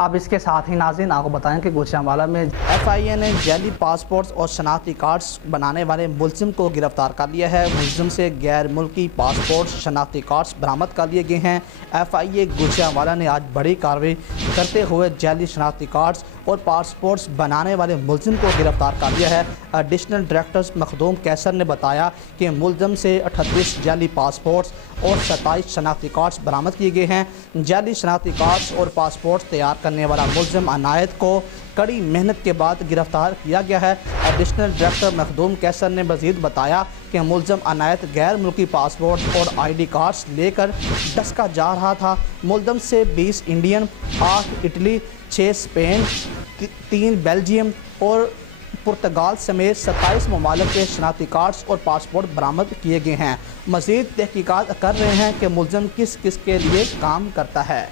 अब इसके साथ ही नाज़रीन आपको बताएं कि गुजरांवाला में FIA ने जैली पासपोर्ट्स और शनाख्ती कार्ड्स बनाने वाले मुलजिम को गिरफ्तार कर लिया है। मुलजिम से गैर मुल्की पासपोर्ट शनाख्ती कार्ड्स बरामद कर लिए गए हैं। FIA गुजरांवाला ने आज बड़ी कार्रवाई करते हुए जैली शनाख्ती कार्ड्स और पासपोर्ट्स बनाने वाले मुलजिम को गिरफ्तार कर लिया है। एडिशनल डायरेक्टर मखदूम कैसर ने बताया कि मुलजिम से 38 जैली पासपोर्ट्स और 27 शनाख्ती कार्ड्स बरामद किए गए हैं। जैली शनाख्ती कार्ड्स और पासपोर्ट तैयार करने वाला मुलजिम अनायत को कड़ी मेहनत के बाद गिरफ्तार किया गया है। एडिशनल डायरेक्टर मखदूम कैसर ने मजीद बताया कि मुलजिम अनायत गैर मुल्की पासपोर्ट और ID कार्ड्स लेकर डस्का जा रहा था। मुलजिम से 20 इंडियन, 8 इटली, 6 स्पेन, 3 बेल्जियम और पुर्तगाल समेत 27 ममालिक के शनाख्ती कार्ड्स और पासपोर्ट बरामद किए गए हैं। मज़ीद तहकीकात कर रहे हैं कि मुलजिम किस किस के लिए काम करता है।